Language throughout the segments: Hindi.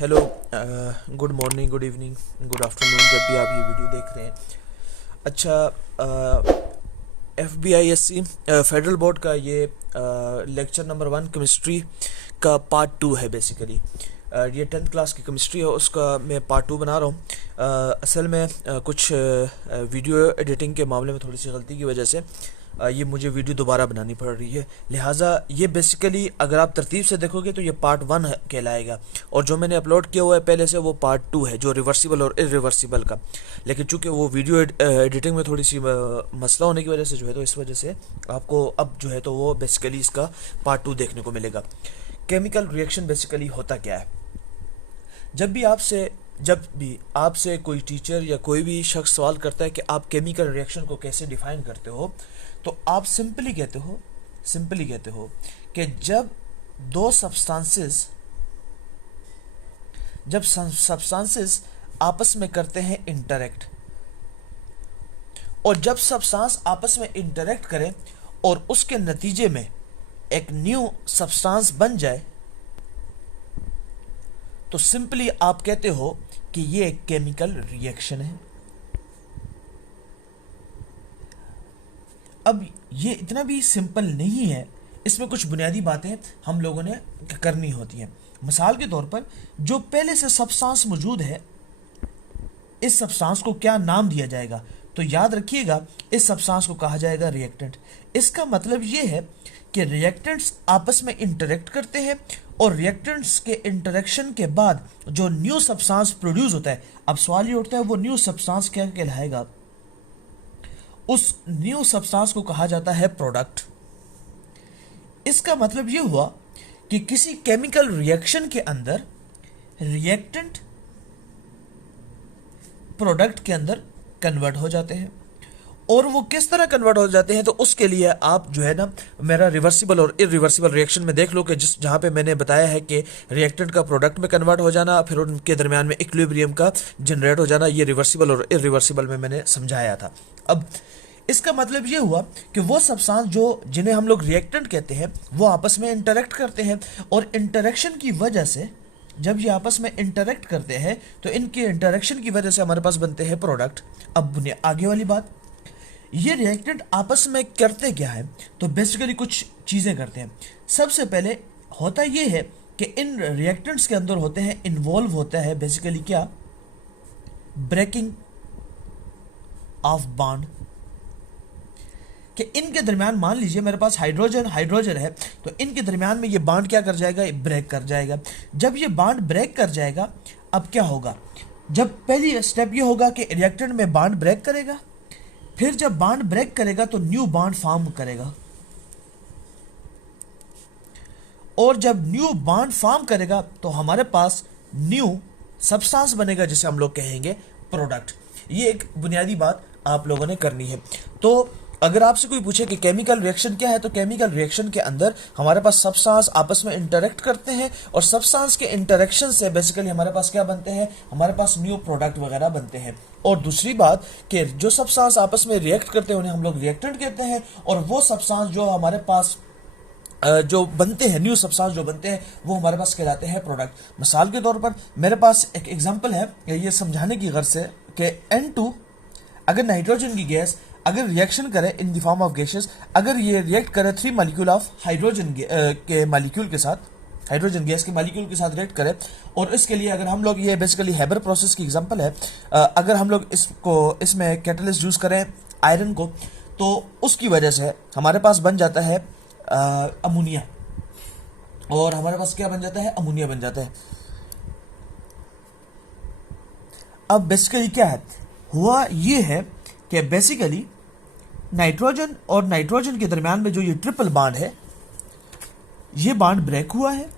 Hello, good morning, good evening, good afternoon, जब भी आप ये वीडियो देख रहे हैं। अच्छा, FBISC फेडरल बोर्ड का ये लेक्चर नंबर 1 केमिस्ट्री का पार्ट 2 है बेसिकली। ये 10th क्लास की केमिस्ट्री है, उसका मैं पार्ट 2 बना रहा हूँ। असल में कुछ वीडियो एडिटिंग के मामले में थोड़ी सी गलती की वजह से ये मुझे वीडियो दोबारा बनानी पड़ रही है। लिहाजा ये बेसिकली अगर आप तरतीब से देखोगे तो ये पार्ट 1 कहलाएगा, और जो मैंने अपलोड किया हुआ है पहले से वो पार्ट 2 है, जो रिवर्सिबल और इरिवर्सिबल का। लेकिन चूंकि वो वीडियो एडिटिंग में थोड़ी सी मसला होने की वजह से जो है, तो इस वजह से आपको अब जो है तो वो बेसिकली इसका पार्ट 2 देखने को मिलेगा। केमिकल रिएक्शन बेसिकली होता क्या है? जब भी आपसे कोई टीचर या कोई भी शख्स सवाल करता है कि आप केमिकल रिएक्शन को कैसे डिफाइन करते हो, तो आप सिंपली कहते हो कि जब दो सब्सटेंसेस आपस में करते हैं इंटरेक्ट, और जब सब्सटेंस आपस में इंटरेक्ट करें और उसके नतीजे में एक न्यू सब्सटेंस बन जाए, तो सिंपली आप कहते हो कि ये एक केमिकल रिएक्शन है। अब ये इतना भी सिंपल नहीं है, इसमें कुछ बुनियादी बातें हम लोगों ने करनी होती हैं। मिसाल के तौर पर, जो पहले से सब्सटेंस मौजूद है, इस सब्सटेंस को क्या नाम दिया जाएगा? तो याद रखिएगा, इस सब्सटेंस को कहा जाएगा रिएक्टेंट। इसका मतलब ये है कि रिएक्टेंट्स आपस में इंटरेक्ट करते हैं, और रिएक्टेंट्स के इंटरेक्शन के बाद जो न्यू सब्सटेंस प्रोड्यूस होता है, अब सवाल ये उठता है वो न्यू सब्सटेंस क्या कहलाएगा? उस न्यू सब्सटेंस को कहा जाता है प्रोडक्ट। इसका मतलब यह हुआ कि किसी केमिकल रिएक्शन के अंदर रिएक्टेंट प्रोडक्ट के अंदर कन्वर्ट हो जाते हैं। और वो किस तरह कन्वर्ट हो जाते हैं, तो उसके लिए आप जो है ना, मेरा रिवर्सिबल और इरिवर्सिबल रिएक्शन में देख लो कि जहाँ पे मैंने बताया है कि रिएक्टेंट का प्रोडक्ट में कन्वर्ट हो जाना, फिर उनके दरमियान में इक्विलिब्रियम का जनरेट हो जाना, ये रिवर्सिबल और इरिवर्सिबल में मैंने समझाया था। अब इसका मतलब ये हुआ कि वो सब्सटेंस जिन्हें हम लोग रिएक्टेंट कहते हैं, वो आपस में इंटरेक्ट करते हैं, और इंटरेक्शन की वजह से, जब ये आपस में इंटरेक्ट करते हैं, तो इनके इंटरेक्शन की वजह से हमारे पास बनते हैं प्रोडक्ट। अब आगे वाली बात, ये रिएक्टेंट आपस में करते क्या है? तो बेसिकली कुछ चीज़ें करते हैं। सबसे पहले होता ये है कि इन रिएक्टेंट्स के अंदर होते हैं, इन्वॉल्व होता है बेसिकली क्या? Breaking of bond. कि इनके दरमियान, मान लीजिए मेरे पास हाइड्रोजन है, तो इनके दरमियान में ये बॉन्ड क्या कर जाएगा? ब्रेक कर जाएगा। जब ये बॉन्ड ब्रेक कर जाएगा, अब क्या होगा? जब पहली स्टेप ये होगा कि रिएक्टेंट में बॉन्ड ब्रेक करेगा, फिर जब बॉन्ड ब्रेक करेगा तो न्यू बॉन्ड फॉर्म करेगा, और जब न्यू बॉन्ड फॉर्म करेगा तो हमारे पास न्यू सब्सटेंस बनेगा, जिसे हम लोग कहेंगे प्रोडक्ट। ये एक बुनियादी बात आप लोगों ने करनी है। तो अगर आपसे कोई पूछे कि केमिकल रिएक्शन क्या है, तो केमिकल रिएक्शन के अंदर हमारे पास सब्सटेंस आपस में इंटरेक्ट करते हैं, और सब्सटेंस के इंटरेक्शन से बेसिकली हमारे पास क्या बनते हैं? हमारे पास न्यू प्रोडक्ट वगैरह बनते हैं। और दूसरी बात कि जो सब्सटेंस आपस में रिएक्ट करते हैं उन्हें हम लोग रिएक्टेंट कहते हैं, और वो सब्सटेंस जो हमारे पास जो बनते हैं, न्यू सब्सटेंस जो बनते हैं, वो हमारे पास कहलाते हैं प्रोडक्ट। मिसाल के तौर पर मेरे पास एक एग्जांपल है, ये समझाने की गर्ज से कि N2 अगर नाइट्रोजन की गैस अगर रिएक्शन करे in the form of gases, अगर ये रिएक्ट करे 3 मॉलिक्यूल ऑफ हाइड्रोजन के मॉलिक्यूल के साथ, हाइड्रोजन गैस के मॉलिक्यूल के साथ रिएक्ट करे, और इसके लिए अगर हम लोग, ये बेसिकली हैबर प्रोसेस की एग्जांपल है, अगर हम लोग इसमें कैटलिस्ट यूज करें आयरन को, तो उसकी वजह से हमारे पास बन जाता है अमोनिया, और हमारे पास क्या बन जाता है? अमोनिया बन जाता है। अब बेसिकली क्या है हुआ? ये है कि बेसिकली नाइट्रोजन और नाइट्रोजन के दरमियान में जो ये ट्रिपल बॉन्ड है, ये बॉन्ड ब्रेक हुआ है,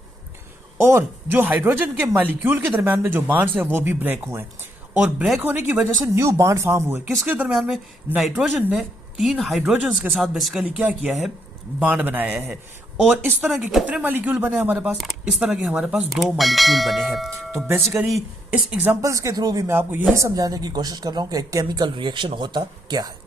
और जो हाइड्रोजन के मॉलिक्यूल के दरमियान में जो बॉन्ड्स है वो भी ब्रेक हुए हैं, और ब्रेक होने की वजह से न्यू बॉन्ड फॉर्म हुए। किसके दरमियान में? नाइट्रोजन ने 3 हाइड्रोजन के साथ बेसिकली क्या किया है? बॉन्ड बनाया है। और इस तरह के कितने मॉलिक्यूल बने हमारे पास? इस तरह के हमारे पास 2 मॉलिक्यूल बने हैं। तो बेसिकली इस एग्जांपल्स के थ्रू भी मैं आपको यही समझाने की कोशिश कर रहा हूं कि केमिकल रिएक्शन होता क्या है।